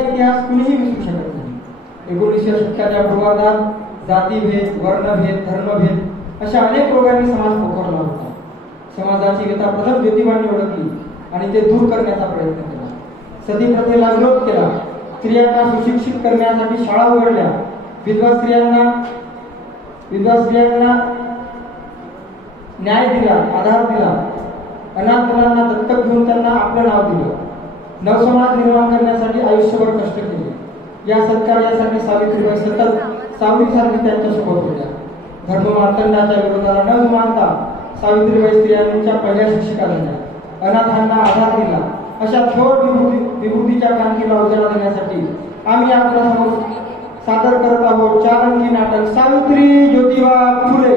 इतिहास कुणीही विसरू शकत नाही। 1970 च्या पूर्वार्धात जातीभेद, वर्णभेद, धर्मभेद अशा अनेक रोगांनी समाज पोखरला होता। समाजाची व्यथा प्रथम ज्योतिबांनी ओळखली आणि ते दूर करण्याचा प्रयत्न केला। सती प्रथेला विरोध केला, स्त्रियांना सुशिक्षित करण्यासाठी शाळा उघडल्या, विधवा स्त्रियांना न्याय दिला, आधार दिला, अनाथ मुलांना दत्तक घेऊन त्यांना आपलं नाव दिलं, नवसमाज निर्माण करण्यासाठी आयुष्यभर कष्ट केले। या सत्कार्यासाठी सावित्रीबाई सतत सावलीसारखी त्यांच्यासोबत होत्या। धर्ममार्तंडाच्या विरोधाला न जुमानता सावित्रीबाई स्त्रियांच्या पहिल्या शिक्षिका झाल्या, अनाथांना आधार दिला। अशा थोर विभूतीच्या क्रांतीला उजाळा देण्यासाठी आम्ही आपल्यासमोर सादर करत आहोत 4 अंकी नाटक सावित्री ज्योतिबा फुले।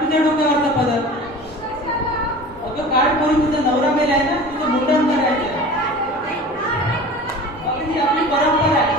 तुझ्या डोक्यावरचा पदर अगं काढ करून तुझा नवरा मेलाय ना, तुझं मुंडन करायचं। ही आपली परंपरा आहे।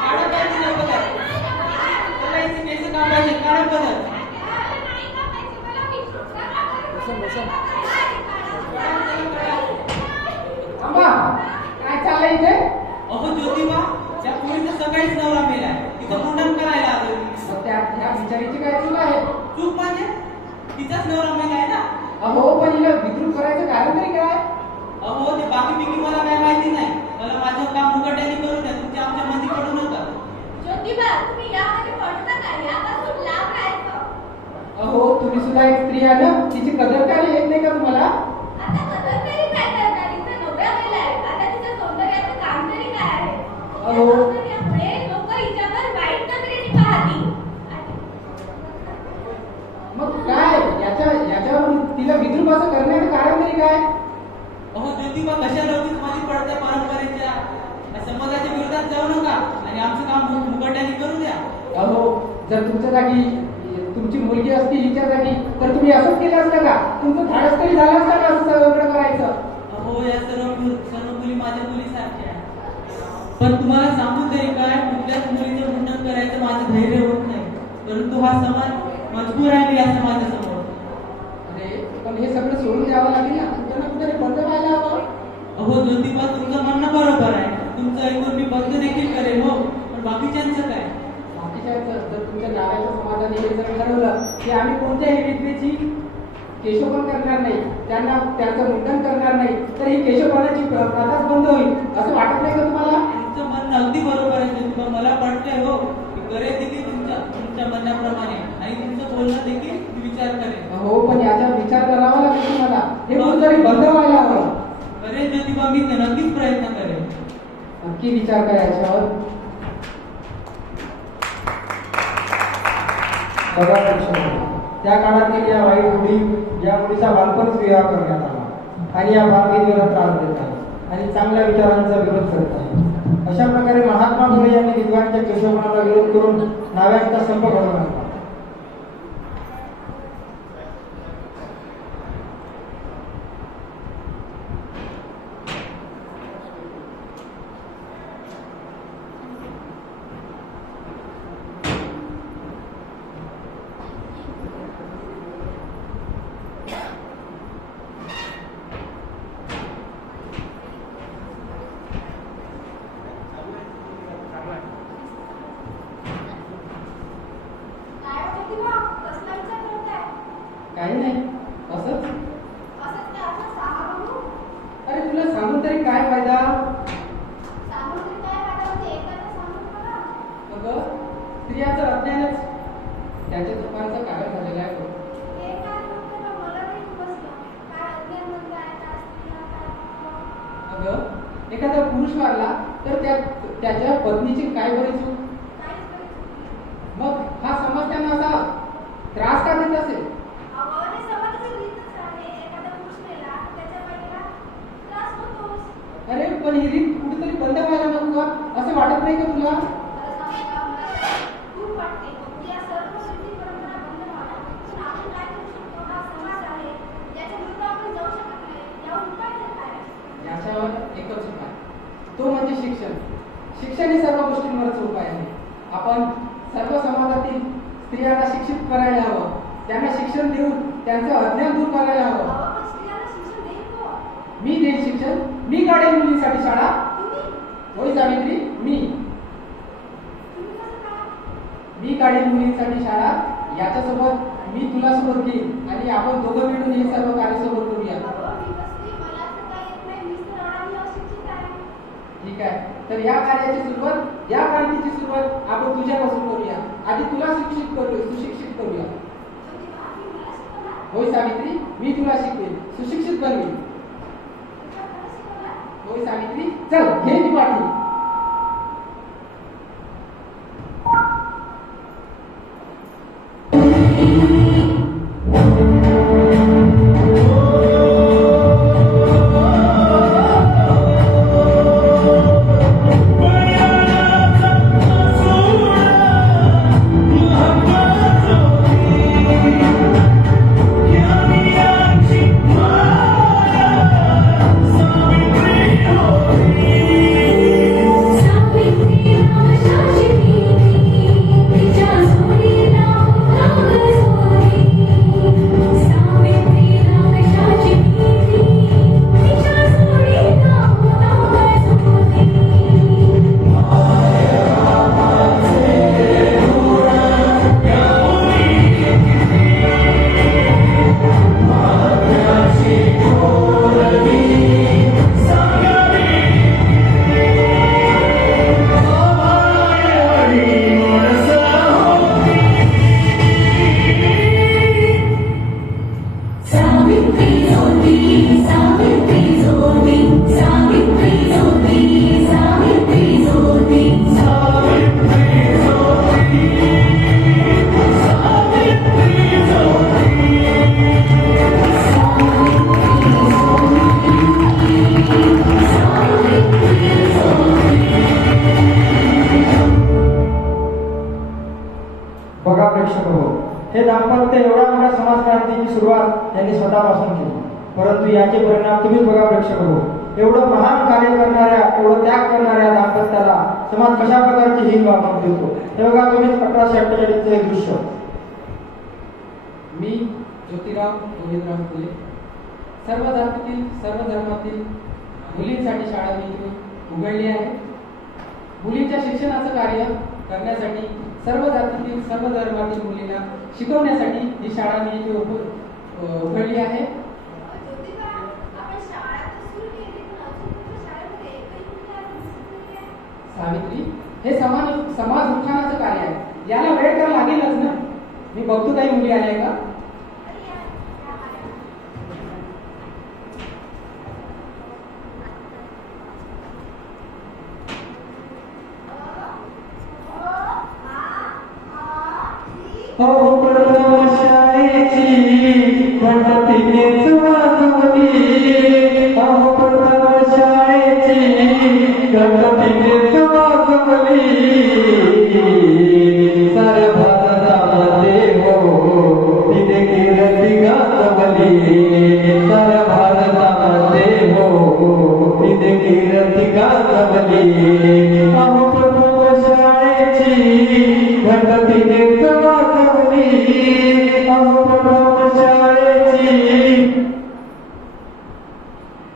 काढा काय तुझ्या पदर, त्याला इथे केस कापायचे, काढा पदर। अम्मा काय चाललंय इथे? अहो ज्योतिबा, त्या पोरीचा सकाळीच नवरा मेलाय, तिचं मुंडन करायला आलोय। त्या बिचारीची काय चूक आहे? चूक म्हणजे तिचाच नवरा मेलाय ना। अहो पण हिला विद्रूप करायचं कारण तरी काय? अहो ते बाकी पिकी मला काय माहिती नाही, मला माझं काम मुकट्याने करू द्या, तुमच्या आमच्या मध्ये पडू नका। ज्योतिबा तुम्ही यामध्ये पडू नका, यापासून लांब राहायचं। अहो तुम्ही सुद्धा एक स्त्री आहे ना, तिची कदर काय येत नाही का तुम्हाला? आता कदर तरी काय करणार, तिचा नवरा मेलाय, आता तिच्या सौंदर्याचं काम तरी काय आहे? अहो त्यामुळे लोक हिच्यावर वाईट नजरेने पाहतील। मग काय याच्यावर तिला विद्रूप असं करण्याचं कारण तरी काय? अहो ज्योतिबा कशा लोकीच मध्ये पडत्या परंपरेच्या, समाजाच्या विरोधात जाऊ नका आणि आमचं काम मुकट्याने करू द्या। अहो जर तुमच्या जागी तुमची मुलगी असती हिच्या जागी तर तुम्ही असंच केलं असतं का? तुमचं धाडस तरी झालं असतं का असं सगळं करायचं? अहो या सर्व मुली माझ्या मुलीसारख्या, पण तुम्हाला सांगू तरी काय, कुठल्याच मुलीचं मुंडन करायचं माझं धैर्य होत नाही, परंतु हा समाज मजबूर आहे या समाजासमोर। अरे पण हे सगळं सोडून द्यावं लागेल ना, त्यांना कुठे बंद व्हायला हवं। अहो ज्योतिबा तुमचं म्हणणं बरोबर आहे, तुमचं ऐकून मी बंद देखील करेन हो, पण बाकीच्यांचं काय? बाकीच्यांचं जर तुमच्या नावाच्या समाजाने हे जर ठरवलं की आम्ही कोणत्याही विधवेची केशवपण करणार नाही, त्यांना त्यांचं मुंडन करणार नाही, तर ही केशवपणाची प्रथाच बंद होईल, असं वाटत नाही का तुम्हाला? तुमचं म्हणणं अगदी बरोबर आहे ज्योतिबा, मला पटतंय हो, करेल देखील तुमच्या म्हणण्याप्रमाणे आणि तुमचं बोलणं देखील विचार करेल। हो पण याच्यावर विचार करावा लागेल तुम्हाला, हे कुठेतरी बंद व्हायला हवं। करेल ज्योतिबा, मी नक्कीच प्रयत्न करेन। नक्की विचार करा याच्यावर। बघा त्या काळातील या वाईट रूढी, या मुलीचा बालपणच विवाह करण्यात आला आणि या बालविधीला त्रास देत आहे आणि चांगल्या विचारांचा विरोध करत आहे. अशा प्रकारे महात्मा फुले यांनी विद्वांच्या केशवपणाला विरोध करून नाव्यांचा संप घडवला. काय होती बा? कसला विचार करताय? काही नाही असंच. असंच काय असं सांगा बघू. अरे तुला सांगून तरी काय फायदा? सांगून तरी काय फायदा होते? एखादं सांगून बघा. अगं स्त्रियाचं अज्ञानच त्यांच्या दुःखांचं कारण झालेलं आहे बघ. हे काय म्हणते बा? मला नाही समजलं. काय अज्ञान म्हणजे आहे? काय स्त्रिया काय म्हणतो? अगं एखादा पुरुष वारला तर त्याच्या पत्नीची काय बरी चूक? काहीच नाही चुकली. मग हा समाज त्यांना असा त्रास का देत असेल? अहो, हे समाजाची रीतच आहे. एखादा पुरुष मेला तर त्याच्या बाईला त्रास होतोच. अरे पण ही रीत कुठेतरी बंद व्हायला नको का? असं वाटत नाही का तुला? खरं सांगू का? मला तर खूप वाटते की या सर्व रीती परंपरा बंद व्हाव्या. पण आपण काय करू शकतो? हा समाज आहे. याच्या विरुद्ध आपण जाऊ शकत नाही. यावर उपाय तर काय? याच्यावर एकच उपाय, तो म्हणजे शिक्षण. शिक्षण ही सर्व गोष्टींवरच उपाय आहे. आपण सर्व समाजातील स्त्रियांना शिक्षित करायला हवं. त्यांना शिक्षण देऊन त्यांचं अज्ञान दूर करायला हवं. अहो, पण स्त्रियांना शिक्षण देईल कोण? मी देईन शिक्षण. मी काढेन मुलींसाठी शाळा. तुम्ही? होय सावित्री, मी तुम्ही कसं काय? मी काढेन मुलींसाठी शाळा. याच्यासोबत मी तुला सोबत घेईन आणि आपण दोघं मिळून हे सर्व कार्य सोबत करूया. अहो, मी कसली? मला तर काही येत नाही. मीच तर अडाणी अशिक्षित आहे. ठीक आहे, तर या कार्याची सुरुवात, या क्रांतीची सुरुवात आपण तुझ्यापासून करूया. आधी तुला शिक्षित करूया, सुशिक्षित करूया. ज्योतिबा, तुम्ही मला शिकवणार? होय सावित्री, मी तुला शिकवेन, सुशिक्षित बनवेन. तुमच्या खरं शिकवणार? होय सावित्री, चल घे ती पाठी. बघा प्रेक्षक हो, हे दाम्पत्य एवढ्या मोठ्या समाज क्रांतीची सुरुवात यांनी स्वतःपासून केली. परंतु याचे परिणाम तुम्ही बघा प्रेक्षक हो, एवढं महान कार्य करणाऱ्या, एवढं त्याग करणाऱ्या दाम्पत्याला समाज कशा प्रकारची हीन वागणूक देतो. हे बघा तुम्हीच 1848 हे दृश्य. मी ज्योतिराव गोविंदराव फुले सर्व जातीतील, सर्व धर्मातील मुलींसाठी शाळा मी उघडली आहे. मुलींच्या शिक्षणाचं कार्य करण्यासाठी, सर्व जातीतील, सर्व धर्मातील मुलींना शिकवण्यासाठी ही शाळा मी इथे उघडली आहे. ज्योतिबा, आपण शाळा तर सुरू केली, पण अजून तुमच्या शाळेमध्ये एकही मुलगी आज दिसत नाहीये. सावित्री, हे समाज उत्थानाचं कार्य आहे. याला वेळ तर लागेलच ना. मी बघतो काही मुली आल्या का? अरे यार, काय आहे? हो प्रथम शाळेची गणपतीने वाजवली. हो प्रथम शाळेची गणपतीने वाजवली साऱ्या भारतामध्ये हो तिने कीर्ती गाजवली साऱ्या भारतामध्ये हो तिने कीर्ती गाजवली अहो प्रभू शाळेची गणपतीने वाजवली अहो प्रभू शाळेची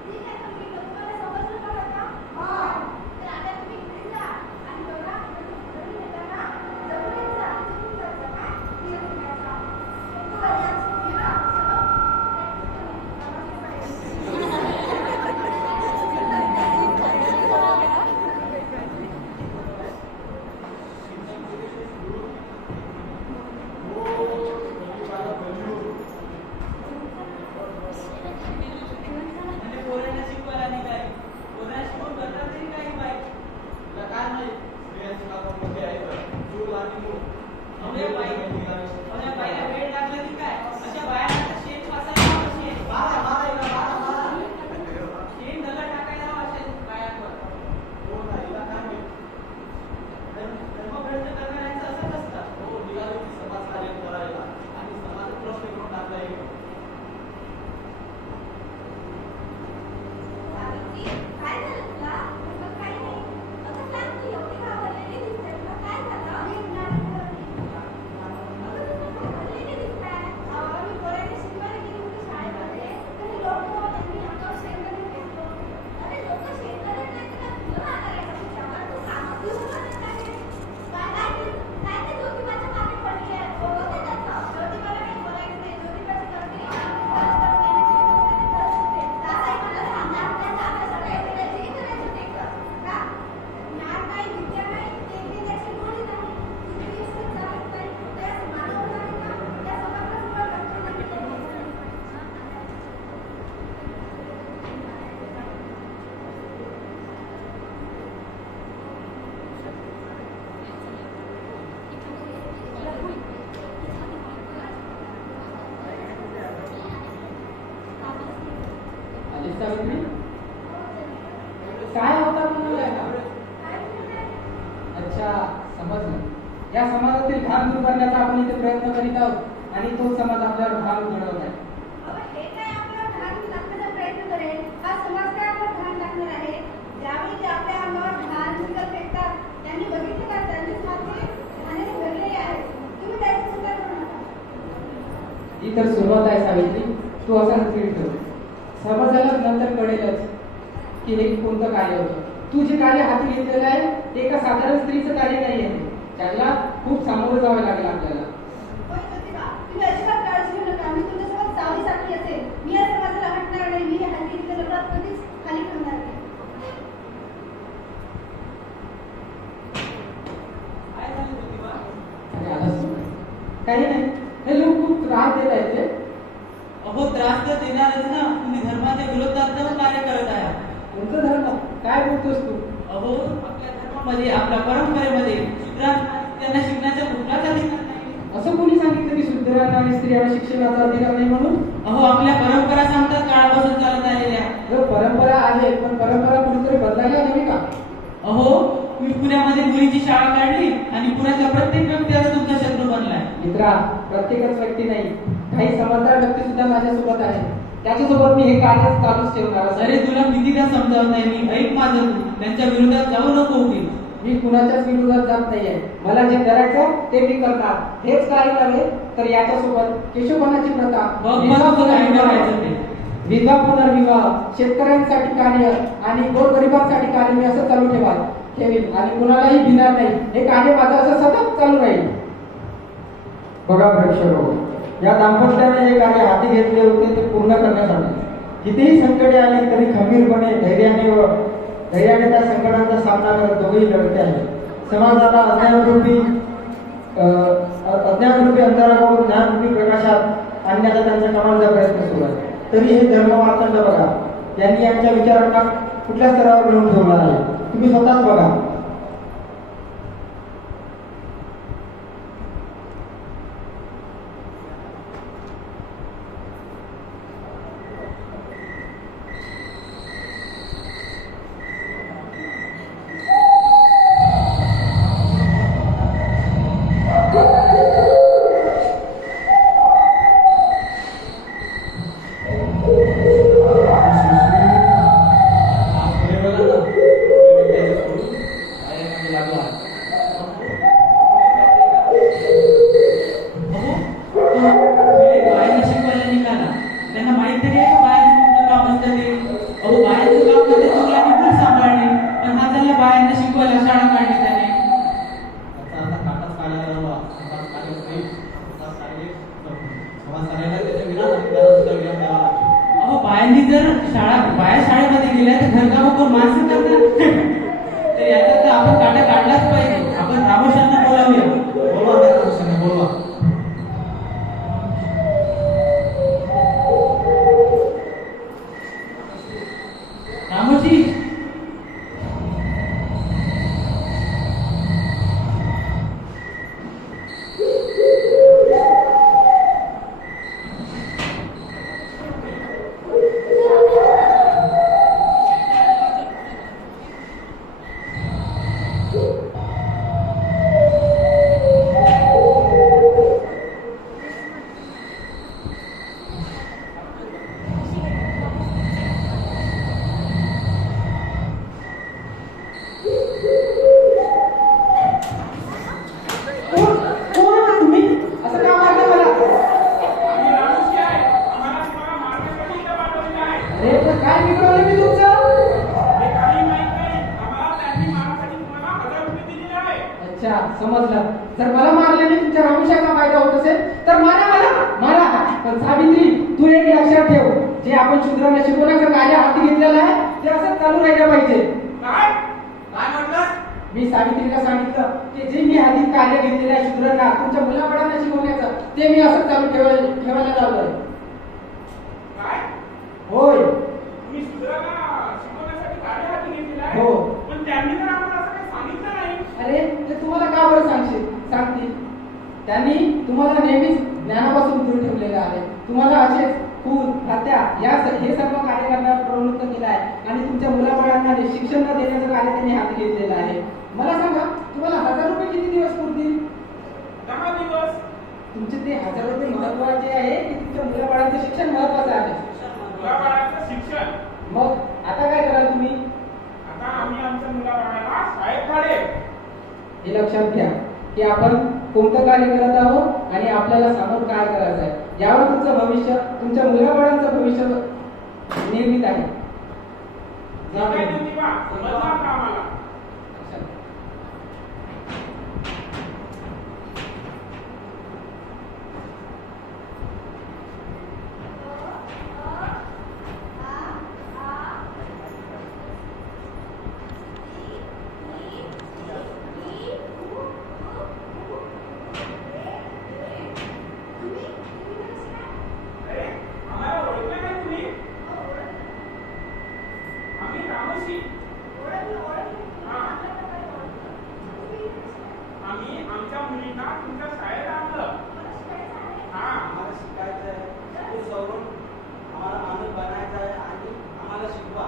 ठीक आहे तुम्ही तुम्हाला समजलं का आता? तर आता तुम्ही घरी जा आणि बघा घरी येताना जवळच जा चुकून जायचं काय तिला घ्यायचा तू घरी असं घ्या म्हणजे पोरांना शिकवायला निघाली. पोरांना शिकवून करतात तरी काही बाई. तुला काय माहित? अरे बाई, अरे बाईला वेळ लागला की काय? अशा बायांना तर शेण वाचायला हवं शेण. शेण दगड टाकायला हवं अशा बायांवर. धर्मभ्रष्ट करणाऱ्यांचं असंच असतं. सावित्री, काय झालं तुला? मग काही नाही. अगं सांग तू एवढी घाबरलेली दिसते. तुला काय झालं? मी नाटक करते. अगं तू घाबरलेली दिसताय. अहो, मी पोरांना शिकवायला गेली होती शाळेमध्ये. तर हे लोकं त्यांनी अंगावर शेंगदाणे फेकलं. अरे लोकं शेंगदाणे फेकतात. तुला काय करायचं तुझ्यावर? तू सांग. तू समजत नाही. काय ते ज्योतिबाच्या मागे पडली आहे. बघू दे त्याचं. ज्योतिबाला काही बोलायचं नाही. ज्योतिबाची गर्दी आली सावित्री काय होता तुम्हाला अच्छा समजलं या समाजातील भान दूर करण्याचा आपण इथे प्रयत्न करीत आहोत आणि तो समाज आपल्यावर भान घडवत आहे हे काय आपल्यावर ढाल टाकण्याचा प्रयत्न करेल हा समाज काय आपल्यावर ढाल टाकणार आहे ज्यावेळी ते आपल्या अंगावर ढाल निकल फेकतात त्यांनी बघितले का त्यांनीच मागे ढाण्याने भरलेले आहे तुम्ही त्याची चिंता करू नका ही तर सुरुवात आहे सावित्री तू असा फील कर समाजाला नंतर कळेलच की हे कोणतं कार्य होतं तू जे कार्य हाती घेतलेलं आहे ते एका साधारण स्त्रीचं कार्य नाही आहे त्याला खूप सामोरं जावं लागेल आपल्याला होय ज्योतिबा तुम्ही अजिबात काळजी घेऊ नका मी तुमच्यासोबत सावलीसाठी असेल मी या समाजाला हटणार नाही मी हे हल्ली इथलं लग्नात कधीच खाली करणार नाही काय झालं ज्योतिबा? अरे आलाच तू. काही नाही हे लोक खूप त्रास देत आहेत ते अहो त्रास तर देणारच ना तुम्ही धर्माच्या विरोधात जाऊन कार्य करत आहे कोणतं धर्म काय बोलतोस तू अहो आपल्या धर्मामध्ये आपल्या परंपरेमध्ये शूद्रांना त्यांना शिकण्याचा कुठलाच अधिकार नाही असं कोणी सांगितलं की शूद्रांना आणि स्त्रियांना शिक्षणाचा अधिकार नाही म्हणून अहो आपल्या परंपरा सांगतात काळापासून चालत आलेल्या अगं, परंपरा आहे पण परंपरा कुठेतरी बदलायला हवी का अहो मी पुण्यामध्ये मुलीची शाळा काढली आणि पुण्याचा प्रत्येक व्यक्ती आता तुमचा शत्रू बनलाय मित्रा प्रत्येकच व्यक्ती नाही काही समजदार व्यक्ती सुद्धा माझ्यासोबत आहे त्याच्यासोबत मी हे कार्य चालूच ठेवणार अरे तुला कितीदा समजावत नाही मी ऐक माझं तू त्यांच्या विरोधात जाऊ नको उभी मी कुणाच्याच विरोधात जात नाहीये मला जे करायचं ते मी करणार हेच काही नव्हे तर याच्यासोबत केशवपणाची प्रथा बघ मला तुला काय करायचं ते विधवा पुनर्विवाह शेतकऱ्यांसाठी कार्य आणि गोरगरिबांसाठी कार्य मी असं चालू ठेवीन आणि कुणालाही भिणार नाही हे कार्य माझं असं सतत चालू राहील बघा प्रेक्षक या दाम्पत्याने जे कार्य हाती घेतले होते ते पूर्ण करण्यासाठी कितीही संकटे आली तरी खंबीरपणे धैर्याने त्या संकटांचा सामना करत दोघेही लढते आहेत समाजाला अज्ञानरूपी अंधाराकडून ज्ञानरूपी प्रकाशात आणण्याचा त्यांचा कमालचा प्रयत्न सुरू आहे तरी हे धर्ममार्तंड बघा यांनी यांच्या विचारांना कुठल्या स्तरावर घेऊन ठेवला आहे तुम्ही स्वतःच बघा आपण काटा काढलाच पाहिजे. आपण रामोशांना बोलावूया. बोलवा त्या रामोशांना, बोलवा. रामोशी, कोण आहात तुम्ही? असं का मारलं मला? अरे पण काय बिघडवलं मी तुमचं? अच्छा, समजलं. जर मला मारल्याने तुमच्या रामोशाचा फायदा होत असेल तर मारा मला. पण सावित्री, तू एक लक्षात ठेव, जे आपण शूद्रांना शिकवण्याचं कार्य हाती घेतलेलं आहे ते असंच चालू राहिलं पाहिजे. काय म्हटलं? मी सावित्रीला सांगितलं की जे मी हाती कार्य घेतलेलं आहे शूद्रांना, तुमच्या मुलाबाळांना शिकवण्याचं, ते मी असंच चालू ठेवायला लावलंय. होय. हो. अरे ते तुम्हाला का बरं सांगतील? त्यांनी तुम्हाला नेहमीच ज्ञानापासून दूर ठेवलेलं आहे. तुम्हाला असेच खून, हत्या हे सर्व कार्य करण्यास प्रवृत्त केलं आहे आणि तुमच्या मुलाबाळांना शिक्षण न देण्याचं कार्य त्यांनी हाती घेतलेलं आहे. मला सांगा, तुम्हाला 1000 रुपये किती दिवस पुरतील? 10 दिवस. तुमचे ते 1000 रुपये महत्वाचे आहे की तुमच्या मुलाबाळांचं शिक्षण महत्वाचं आहे? मुलाबाळाचं शिक्षण. मग आता काय कराल तुम्ही? आता आम्ही आमच्या मुलाबाळाला शाळेत काढेल. हे लक्षात घ्या की आपण कोणतं कार्य करत आहोत आणि आपल्याला समोर काय करायचं आहे यावर तुमचं भविष्य, तुमच्या मुलाबाळांचं भविष्य निर्मित आहे. काय देऊ बा? समजलं का आम्हाला? अरे, आम्हाला ओळखलं नाही तुम्ही? आम्ही रामोशी. हा. आम्ही आमच्या मुलींना तुमच्या शाळेत आणलं. हा. आम्हाला शिकायचं आहे, स्कूल सोडून आम्हाला माणूस बनायचं आहे आणि आम्हाला शिकवा.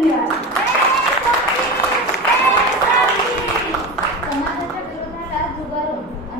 धन्यवाद.